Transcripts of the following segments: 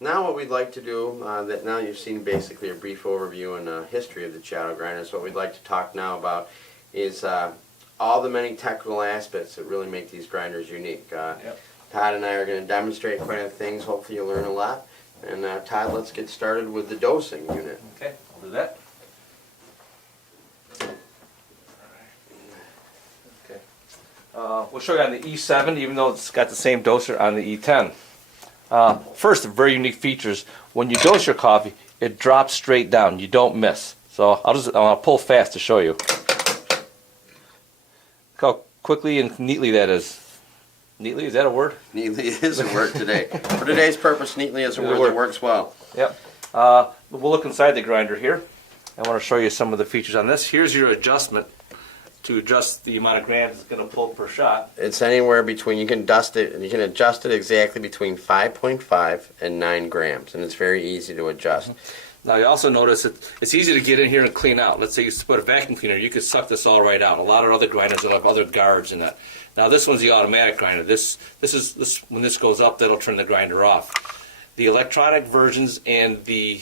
Now what we'd like to do, that now you've seen basically a brief overview and history of the Ceado grinders, what we'd like to talk now about is all the many technical aspects that really make these grinders unique. Todd and I are going to demonstrate quite a few things. Hopefully you'll learn a lot. And Todd, let's get started with the dosing unit. Okay, I'll do that. Okay. We'll show you on the E7, even though it's got the same doser on the E10. First, the very unique features. When you dose your coffee, it drops straight down. You don't miss. So I'll pull fast to show you. Look how quickly and neatly that is. Neatly, is that a word? Neatly is a word today. For today's purpose, neatly is a word that works well. Yep. We'll look inside the grinder here. I want to show you some of the features on this. Here's your adjustment to adjust the amount of grams it's going to pull per shot. It's anywhere between, you can adjust it exactly between 5.5 and 9 grams, and it's very easy to adjust. Now you also notice it's easy to get in here and clean out. Let's say you put a vacuum cleaner, you could suck this all right out. A lot of other grinders will have other guards in that. Now this one's the automatic grinder. When this goes up, that'll turn the grinder off. The electronic versions and the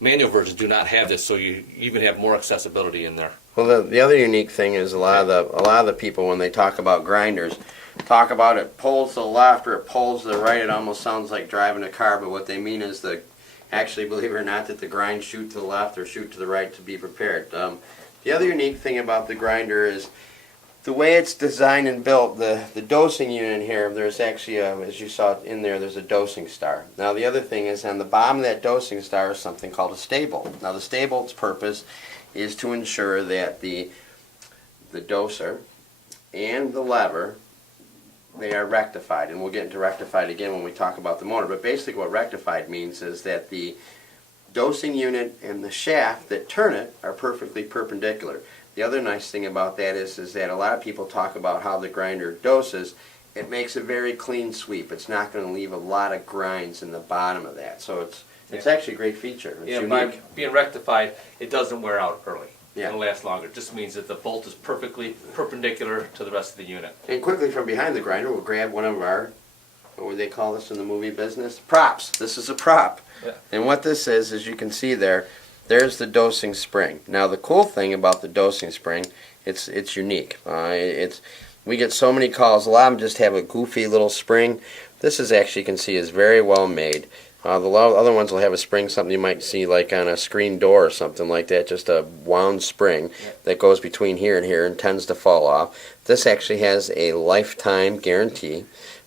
manual versions do not have this, so you even have more accessibility in there. Well, the other unique thing is a lot of the people, when they talk about grinders, talk about it pulls to the left or it pulls to the right. It almost sounds like driving a car, but what they mean is actually, believe it or not, that the grinds shoot to the left or shoot to the right to be prepared. The other unique thing about the grinder is the way it's designed and built. The dosing unit here, there's actually, as you saw in there, there's a dosing star. Now the other thing is on the bottom of that dosing star is something called a stable. Now the stable's purpose is to ensure that the doser and the lever, they are rectified, and we'll get into rectified again when we talk about the motor. But basically what rectified means is that the dosing unit and the shaft that turn it are perfectly perpendicular. The other nice thing about that is that a lot of people talk about how the grinder doses. It makes a very clean sweep. It's not going to leave a lot of grinds in the bottom of that. So it's actually a great feature. It's unique. By being rectified, it doesn't wear out early. Yeah. It'll last longer. It just means that the bolt is perfectly perpendicular to the rest of the unit. And quickly from behind the grinder, we'll grab one of our, what would they call this in the movie business? Props. This is a prop. Yeah. And what this is, as you can see there's the dosing spring. Now the cool thing about the dosing spring, it's unique. We get so many calls. A lot of them just have a goofy little spring. This is actually, you can see, is very well made. The other ones will have a spring, something you might see like on a screen door or something like that, just a wound spring that goes between here and here and tends to fall off. This actually has a lifetime guarantee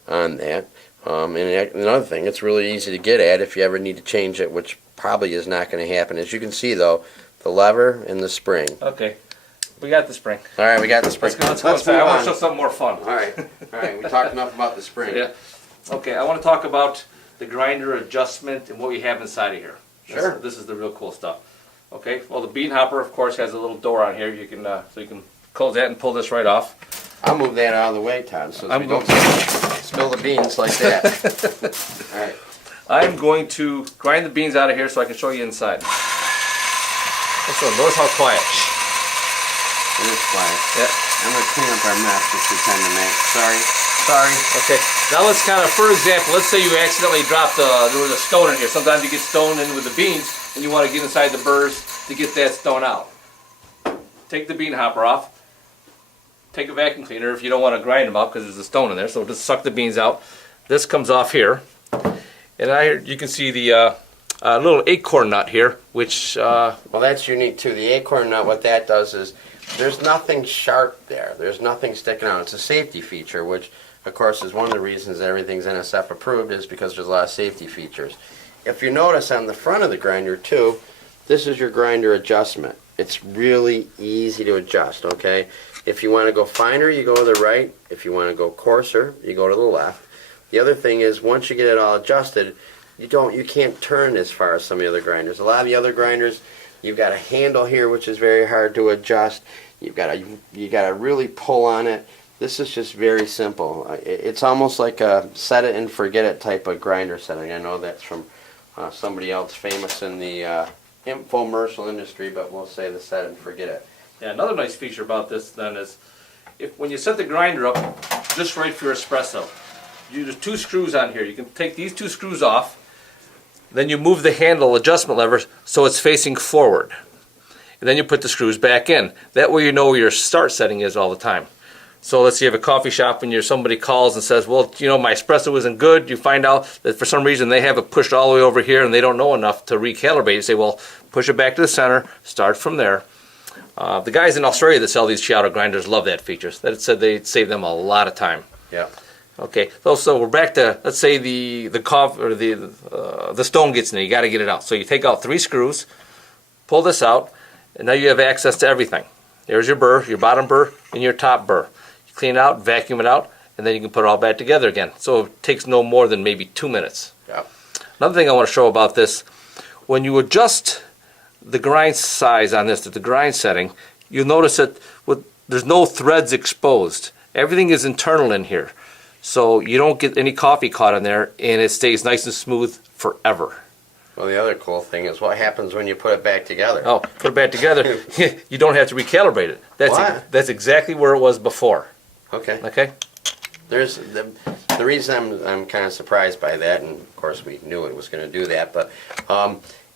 on that. And another thing, it's really easy to get at if you ever need to change it, which probably is not going to happen. As you can see though, the lever and the spring. Okay, we got the spring. All right, we got the spring. Let's go inside. I want to show something more fun. All right, we talked enough about the spring. Yeah. Okay, I want to talk about the grinder adjustment and what we have inside of here. Sure. This is the real cool stuff. Okay, well the bean hopper of course has a little door on here. You can so you can close that and pull this right off. I'll move that out of the way, Todd, so we don't spill the beans like that. All right. I'm going to grind the beans out of here so I can show you inside. Notice how quiet. It is quiet. Yeah. I'm going to clean up our mess which we tend to make. Sorry. Okay, now let's kind of, for example, let's say you accidentally dropped, there was a stone in here. Sometimes you get stone in with the beans and you want to get inside the burrs to get that stone out. Take the bean hopper off. Take a vacuum cleaner if you don't want to grind them out because there's a stone in there. So just suck the beans out. This comes off here. And you can see the little acorn nut here, which... well, that's unique too. The acorn nut, what that does is there's nothing sharp there. There's nothing sticking out. It's a safety feature, which of course is one of the reasons that everything's NSF approved is because there's a lot of safety features. If you notice on the front of the grinder too, this is your grinder adjustment. It's really easy to adjust, okay? If you want to go finer, you go to the right. If you want to go coarser, you go to the left. The other thing is once you get it all adjusted, you can't turn as far as some of the other grinders. A lot of the other grinders, you've got a handle here which is very hard to adjust. You got to really pull on it. This is just very simple. It's almost like a set it and forget it type of grinder setting. I know that's from somebody else famous in the infomercial industry, but we'll say the set it and forget it. Yeah, another nice feature about this then is when you set the grinder up just right for your espresso, there's two screws on here. You can take these two screws off, Then you move the handle adjustment lever so it's facing forward. And then you put the screws back in. That way you know where your start setting is all the time. So let's say you have a coffee shop and somebody calls and says, well, you know, my espresso isn't good. You find out that for some reason they have it pushed all the way over here and they don't know enough to recalibrate. You say, well, push it back to the center, start from there. The guys in Australia that sell these Ceado grinders love that feature. That said they save them a lot of time. Yeah. Okay, so we're back to, let's say the stone gets in there. You got to get it out. So you take out 3 screws, pull this out, and now you have access to everything. There's your burr, your bottom burr, and your top burr. You clean it out, vacuum it out, and then you can put it all back together again. So it takes no more than maybe 2 minutes. Yeah. Another thing I want to show about this, when you adjust the grind size on this, the grind setting, you'll notice that there's no threads exposed. Everything is internal in here. So you don't get any coffee caught in there, and it stays nice and smooth forever. Well, the other cool thing is what happens when you put it back together. Oh, put it back together, you don't have to recalibrate it. That's exactly where it was before. Okay. Okay? There's the reason I'm kind of surprised by that, and of course we knew it was going to do that, but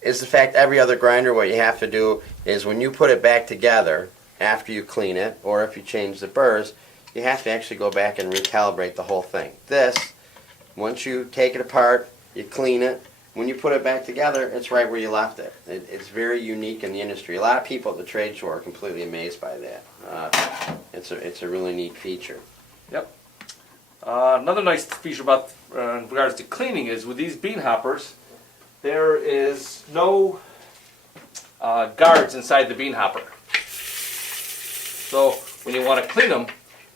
is the fact every other grinder, what you have to do is when you put it back together after you clean it, or if you change the burrs, you have to actually go back and recalibrate the whole thing. This, once you take it apart, you clean it, when you put it back together, it's right where you left it. It's very unique in the industry. A lot of people at the trade show are completely amazed by that. It's a really neat feature. Yep. Another nice feature about in regards to cleaning is with these bean hoppers, there is no guards inside the bean hopper. So when you want to clean them,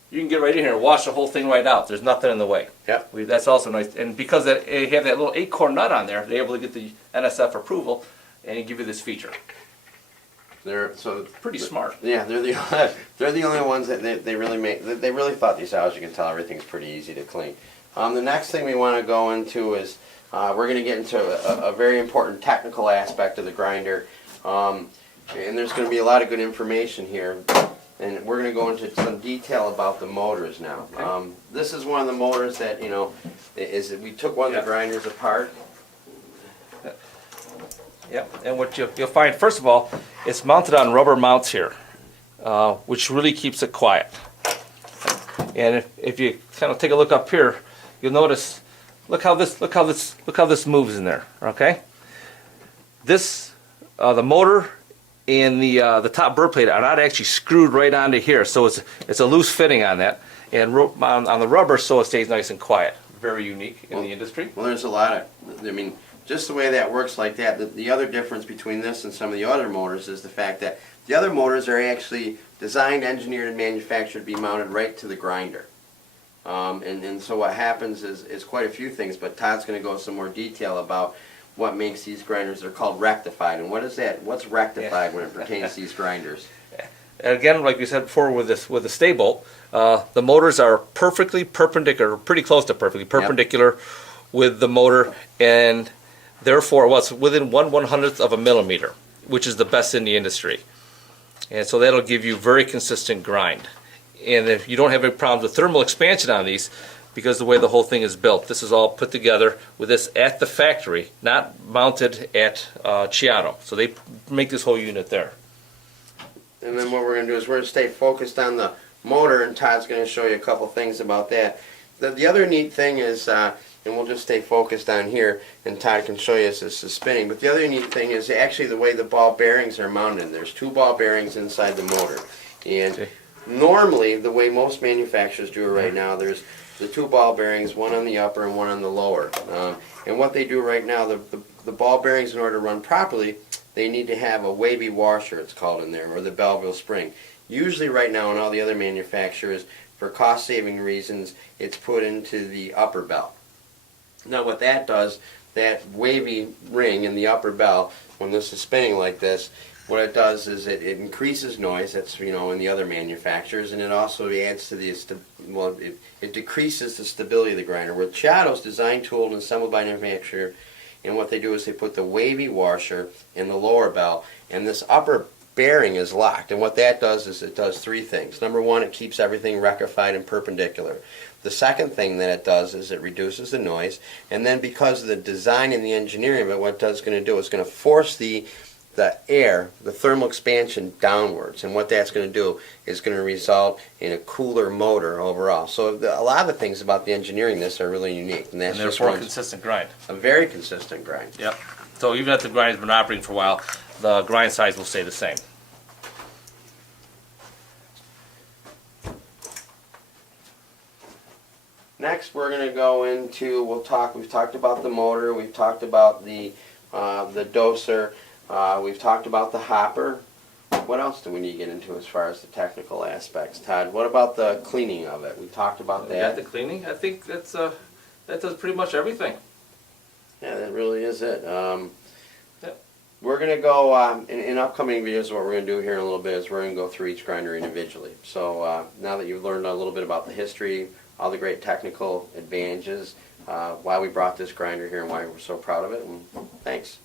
you can get right in here and wash the whole thing right out. There's nothing in the way. Yep. That's also nice. And because they have that little acorn nut on there, they're able to get the NSF approval and give you this feature. Pretty smart. Yeah, they're the only ones that they really make. They really thought these out. As you can tell, everything's pretty easy to clean. The next thing we want to go into is we're going to get into a very important technical aspect of the grinder, and there's going to be a lot of good information here. And we're going to go into some detail about the motors now. Okay. This is one of the motors that, you know, we took one of the grinders apart. Yep, and what you'll find, first of all, it's mounted on rubber mounts here, which really keeps it quiet. And if you kind of take a look up here, you'll notice, look how this moves in there. Okay, the motor and the top burr plate are not actually screwed right onto here, so it's a loose fitting on that, and on the rubber, so it stays nice and quiet. Very unique in the industry. Well, there's a lot of, I mean, just the way that works like that. The other difference between this and some of the other motors is the fact that the other motors are actually designed, engineered, and manufactured to be mounted right to the grinder. And so what happens is quite a few things, but Todd's going to go into some more detail about what makes these grinders. They're called rectified. And what is that? What's rectified when it pertains to these grinders? And again, like we said before with the stay bolt, the motors are perfectly perpendicular, pretty close to perfectly perpendicular with the motor, and therefore what's within 1/100th of a millimeter, which is the best in the industry. And so that'll give you very consistent grind. And if you don't have any problems with thermal expansion on these, because the way the whole thing is built, this is all put together with this at the factory, not mounted at Ceado. So they make this whole unit there. And then what we're going to do is we're going to stay focused on the motor, and Todd's going to show you a couple things about that. The other neat thing is, and we'll just stay focused on here, and Todd can show you this is spinning, but the other neat thing is actually the way the ball bearings are mounted. There's 2 ball bearings inside the motor. And normally, the way most manufacturers do it right now, there's the 2 ball bearings, one on the upper and one on the lower. And what they do right now, the ball bearings, in order to run properly, they need to have a wavy washer, it's called in there, or the Belleville spring. Usually right now in all the other manufacturers, for cost-saving reasons, it's put into the upper bell. Now what that does, that wavy ring in the upper bell, when this is spinning like this, what it does is it increases noise. That's, you know, in the other manufacturers, and it also adds to the it decreases the stability of the grinder. Where Ceado's designed, tooled, and assembled by the manufacturer, and what they do is they put the wavy washer in the lower bell, and this upper bearing is locked. And what that does is it does 3 things. Number 1, it keeps everything rectified and perpendicular. The second thing that it does is it reduces the noise, and then because of the design and the engineering of it, what it's going to do is going to force the air, the thermal expansion downwards, and what that's going to do is going to result in a cooler motor overall. So a lot of the things about the engineering of this are really unique, and that's And just therefore a one, consistent grind. a very consistent grind. Yep. So even if the grind has been operating for a while, the grind size will stay the same. Next, we're going to go into, we've talked about the motor, we've talked about the doser, we've talked about the hopper. What else do we need to get into as far as the technical aspects, Todd? What about the cleaning of it? We talked about Yeah, that. the cleaning. I think that does pretty much everything. Yeah, that really is it. Yep. We're going to go, in upcoming videos, what we're going to do here in a little bit is we're going to go through each grinder individually. So now that you've learned a little bit about the history, all the great technical advantages, why we brought this grinder here and why we're so proud of it, and thanks.